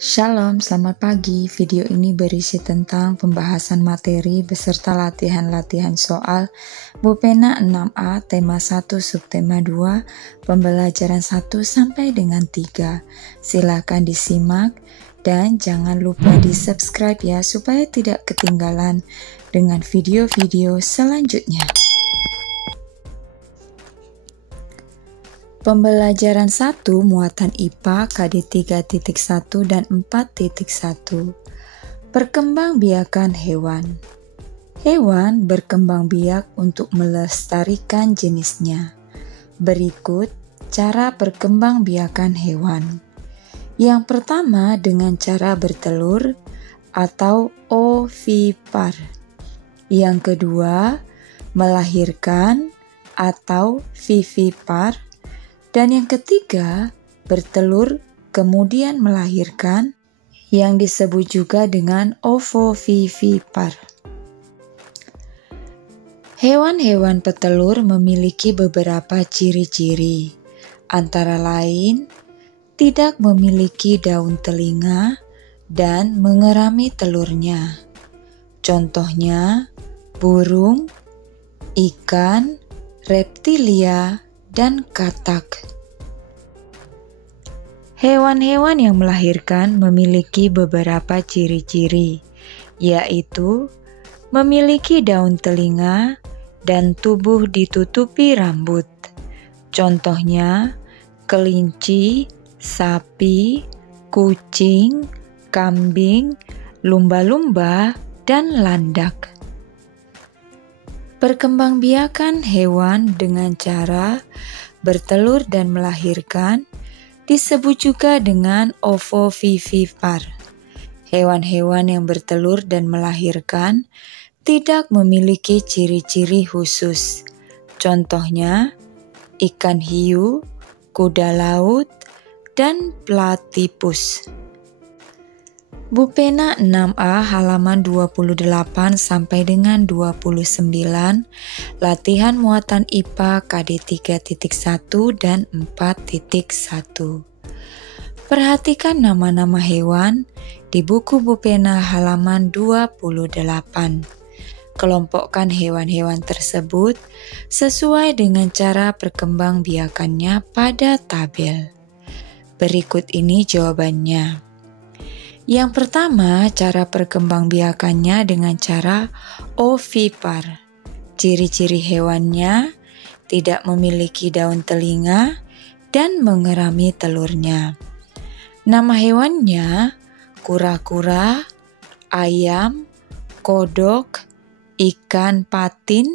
Shalom, selamat pagi. Video ini berisi tentang pembahasan materi beserta latihan-latihan soal Bupena 6A, tema 1, subtema 2, pembelajaran 1 sampai dengan 3. Silakan disimak dan jangan lupa di-subscribe ya supaya tidak ketinggalan dengan video-video selanjutnya. Pembelajaran 1 muatan IPA KD 3.1 dan 4.1. Perkembangbiakan hewan. Hewan berkembang biak untuk melestarikan jenisnya. Berikut cara perkembangbiakan hewan. Yang pertama dengan cara bertelur atau ovipar. Yang kedua melahirkan atau vivipar. Dan yang ketiga, bertelur kemudian melahirkan yang disebut juga dengan ovovivipar. Hewan-hewan petelur memiliki beberapa ciri-ciri, antara lain tidak memiliki daun telinga dan mengerami telurnya. Contohnya burung, ikan, reptilia, dan katak. Hewan-hewan yang melahirkan memiliki beberapa ciri-ciri, yaitu memiliki daun telinga dan tubuh ditutupi rambut. Contohnya kelinci, sapi, kucing, kambing, lumba-lumba, dan landak. Perkembangbiakan hewan dengan cara bertelur dan melahirkan disebut juga dengan ovovivipar. Hewan-hewan yang bertelur dan melahirkan tidak memiliki ciri-ciri khusus. Contohnya ikan hiu, kuda laut, dan platypus. Bupena 6A halaman 28 sampai dengan 29, latihan muatan IPA KD 3.1 dan 4.1. Perhatikan nama-nama hewan di buku Bupena halaman 28. Kelompokkan hewan-hewan tersebut sesuai dengan cara perkembangbiakannya pada tabel. Berikut ini jawabannya. Yang pertama, cara perkembangbiakannya dengan cara ovipar. Ciri-ciri hewannya tidak memiliki daun telinga dan mengerami telurnya. Nama hewannya kura-kura, ayam, kodok, ikan patin,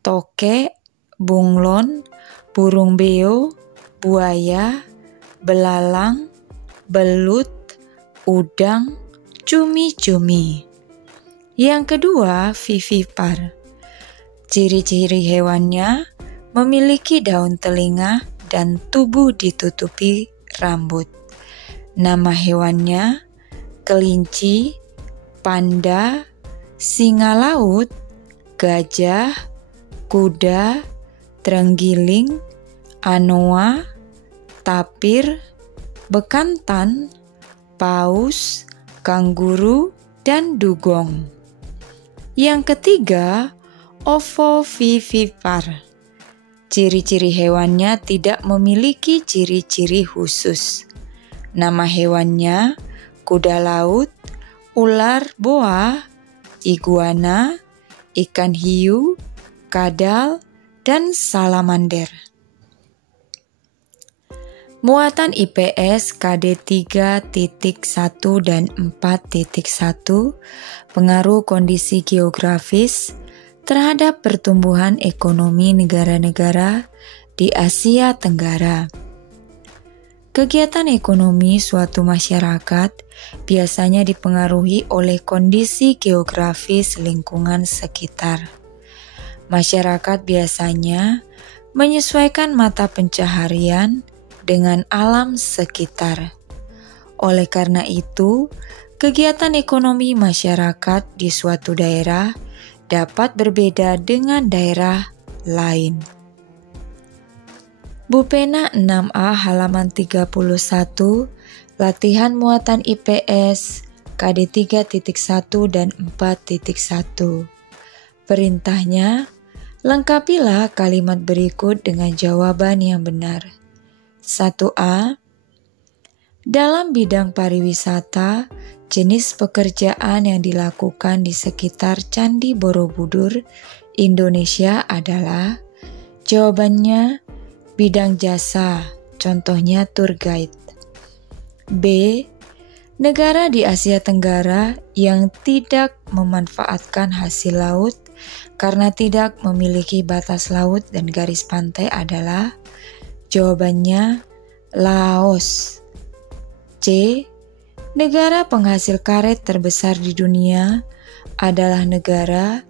tokek, bunglon, burung beo, buaya, belalang, belut, udang, cumi-cumi. Yang kedua, vivipar. Ciri-ciri hewannya memiliki daun telinga dan tubuh ditutupi rambut. Nama hewannya kelinci, panda, singa laut, gajah, kuda, terenggiling, anoa, tapir, bekantan, paus, kanguru, dan dugong. Yang ketiga, ovovivipar. Ciri-ciri hewannya tidak memiliki ciri-ciri khusus. Nama hewannya kuda laut, ular boa, iguana, ikan hiu, kadal, dan salamander. Muatan IPS KD 3.1 dan 4.1, pengaruh kondisi geografis terhadap pertumbuhan ekonomi negara-negara di Asia Tenggara. Kegiatan ekonomi suatu masyarakat biasanya dipengaruhi oleh kondisi geografis lingkungan sekitar. Masyarakat biasanya menyesuaikan mata pencaharian dengan alam sekitar. Oleh karena itu, kegiatan ekonomi masyarakat di suatu daerah dapat berbeda dengan daerah lain. Bupena 6A halaman 31, Latihan muatan IPS KD 3.1 dan 4.1. Perintahnya, lengkapilah kalimat berikut dengan jawaban yang benar. 1A. Dalam bidang pariwisata, jenis pekerjaan yang dilakukan di sekitar Candi Borobudur, Indonesia adalah, jawabannya bidang jasa, contohnya tour guide. B. Negara di Asia Tenggara yang tidak memanfaatkan hasil laut karena tidak memiliki batas laut dan garis pantai adalah, jawabannya Laos. C. Negara penghasil karet terbesar di dunia adalah negara,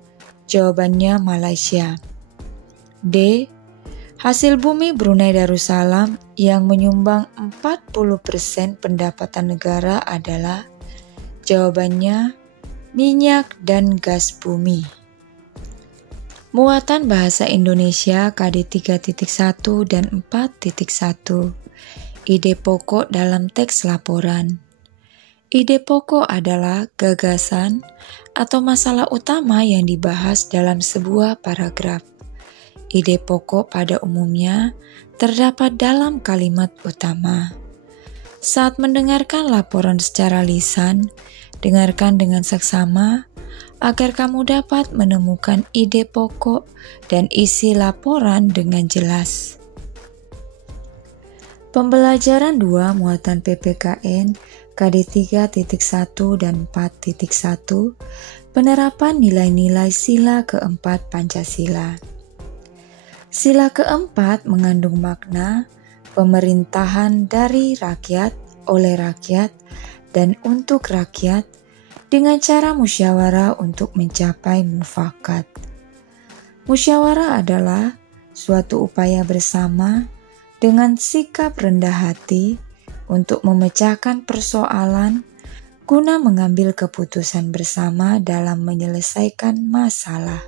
jawabannya Malaysia. D. Hasil bumi Brunei Darussalam yang menyumbang 40% pendapatan negara adalah, jawabannya minyak dan gas bumi. Muatan bahasa Indonesia KD 3.1 dan 4.1. Ide pokok dalam teks laporan. Ide pokok adalah gagasan atau masalah utama yang dibahas dalam sebuah paragraf. Ide pokok pada umumnya terdapat dalam kalimat utama. Saat mendengarkan laporan secara lisan, dengarkan dengan seksama agar kamu dapat menemukan ide pokok dan isi laporan dengan jelas. Pembelajaran 2 muatan PPKN KD 3.1 dan 4.1, penerapan nilai-nilai sila keempat Pancasila. Sila keempat mengandung makna pemerintahan dari rakyat, oleh rakyat, dan untuk rakyat dengan cara musyawarah untuk mencapai mufakat. Musyawarah adalah suatu upaya bersama dengan sikap rendah hati untuk memecahkan persoalan guna mengambil keputusan bersama dalam menyelesaikan masalah.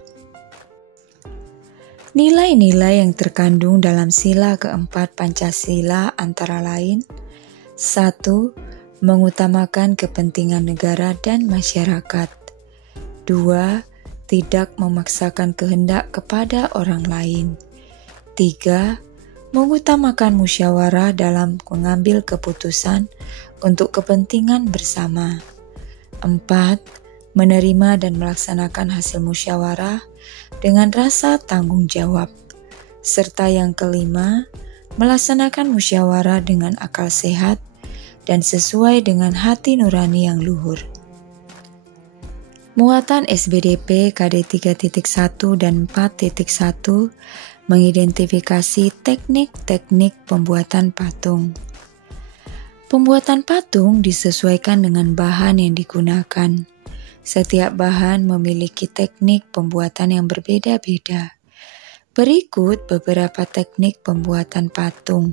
Nilai-nilai yang terkandung dalam sila keempat Pancasila antara lain: 1. Mengutamakan kepentingan negara dan masyarakat. 2. Tidak memaksakan kehendak kepada orang lain. 3. Mengutamakan musyawarah dalam mengambil keputusan untuk kepentingan bersama. 4. Menerima dan melaksanakan hasil musyawarah dengan rasa tanggung jawab. Serta yang kelima, melaksanakan musyawarah dengan akal sehat dan sesuai dengan hati nurani yang luhur. Muatan SBDP KD 3.1 dan 4.1 mengidentifikasi teknik-teknik pembuatan patung. Pembuatan patung disesuaikan dengan bahan yang digunakan. Setiap bahan memiliki teknik pembuatan yang berbeda-beda. Berikut beberapa teknik pembuatan patung.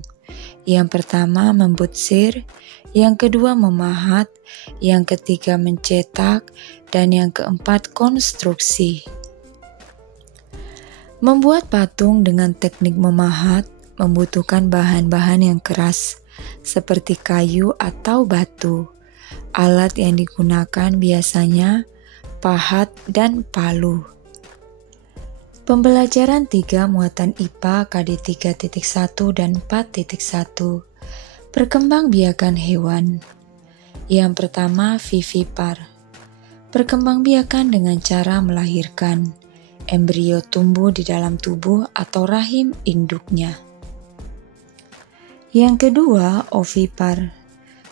Yang pertama membutsir, yang kedua memahat, yang ketiga mencetak, dan yang keempat konstruksi. Membuat patung dengan teknik memahat membutuhkan bahan-bahan yang keras, seperti kayu atau batu. Alat yang digunakan biasanya pahat dan palu. Pembelajaran 3 muatan IPA KD 3.1 dan 4.1. Perkembangbiakan hewan. Yang pertama vivipar. Perkembangbiakan dengan cara melahirkan. Embrio tumbuh di dalam tubuh atau rahim induknya. Yang kedua ovipar.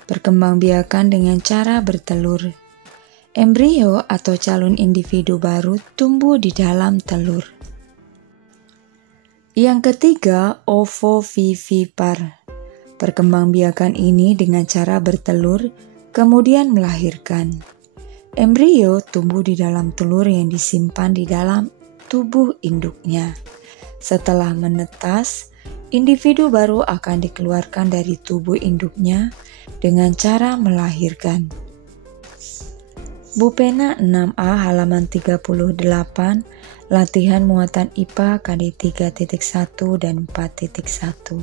Perkembangbiakan dengan cara bertelur. Embrio atau calon individu baru tumbuh di dalam telur. Yang ketiga, ovovivipar. Perkembangbiakan ini dengan cara bertelur, kemudian melahirkan. Embrio tumbuh di dalam telur yang disimpan di dalam tubuh induknya. Setelah menetas, individu baru akan dikeluarkan dari tubuh induknya dengan cara melahirkan. Bupena 6A halaman 38, latihan muatan IPA KD 3.1 dan 4.1.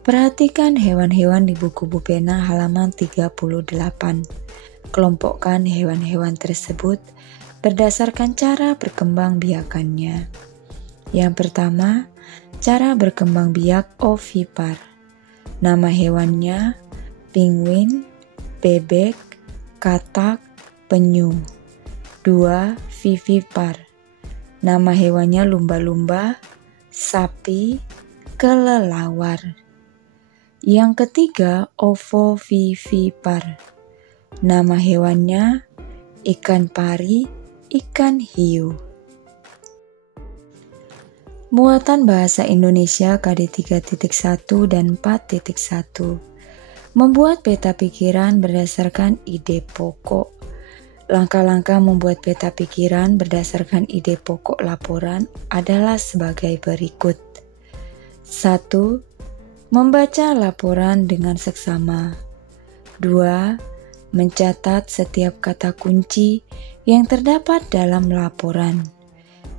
Perhatikan hewan-hewan di buku Bu Pena halaman 38. Kelompokkan hewan-hewan tersebut berdasarkan cara berkembang biakannya. Yang pertama, cara berkembang biak ovipar. Nama hewannya penguin, bebek, katak, penyu. 2. Vivipar. Nama hewannya lumba-lumba, sapi, kelelawar. Yang ketiga, ovovivipar. Nama hewannya ikan pari, ikan hiu. Muatan Bahasa Indonesia KD 3.1 dan 4.1. Membuat peta pikiran berdasarkan ide pokok. Langkah-langkah membuat peta pikiran berdasarkan ide pokok laporan adalah sebagai berikut. 1. Membaca laporan dengan seksama. 2. Mencatat setiap kata kunci yang terdapat dalam laporan.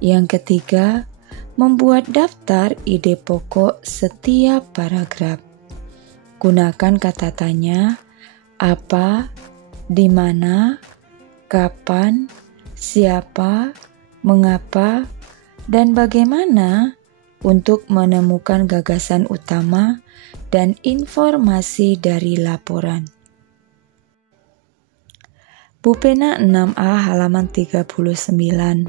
Yang ketiga, membuat daftar ide pokok setiap paragraf. Gunakan kata tanya, apa, di mana, kapan, siapa, mengapa, dan bagaimana untuk menemukan gagasan utama dan informasi dari laporan. Bu Pena 6A halaman 39.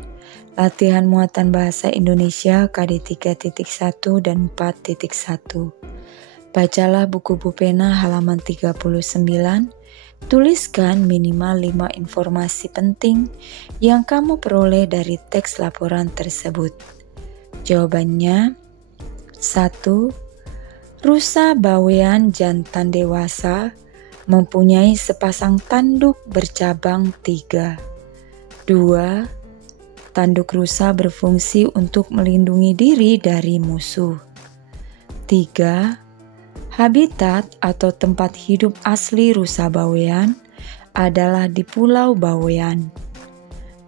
Latihan muatan bahasa Indonesia KD 3.1 dan 4.1. Bacalah buku Bu Pena halaman 39. Tuliskan minimal 5 informasi penting yang kamu peroleh dari teks laporan tersebut. Jawabannya: 1. Rusa bawean jantan dewasa mempunyai sepasang tanduk bercabang 3. 2. Tanduk rusa berfungsi untuk melindungi diri dari musuh. 3. Habitat atau tempat hidup asli rusa bawean adalah di Pulau Bawean.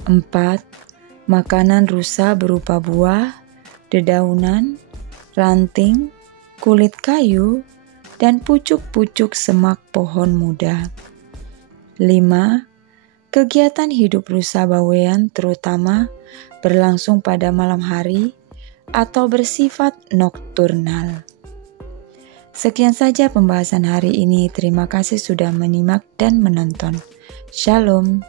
4. Makanan rusa berupa buah, dedaunan, ranting, kulit kayu, dan pucuk-pucuk semak pohon muda. 5. Kegiatan hidup rusa bawean terutama berlangsung pada malam hari atau bersifat nokturnal. Sekian saja pembahasan hari ini. Terima kasih sudah menyimak dan menonton. Shalom.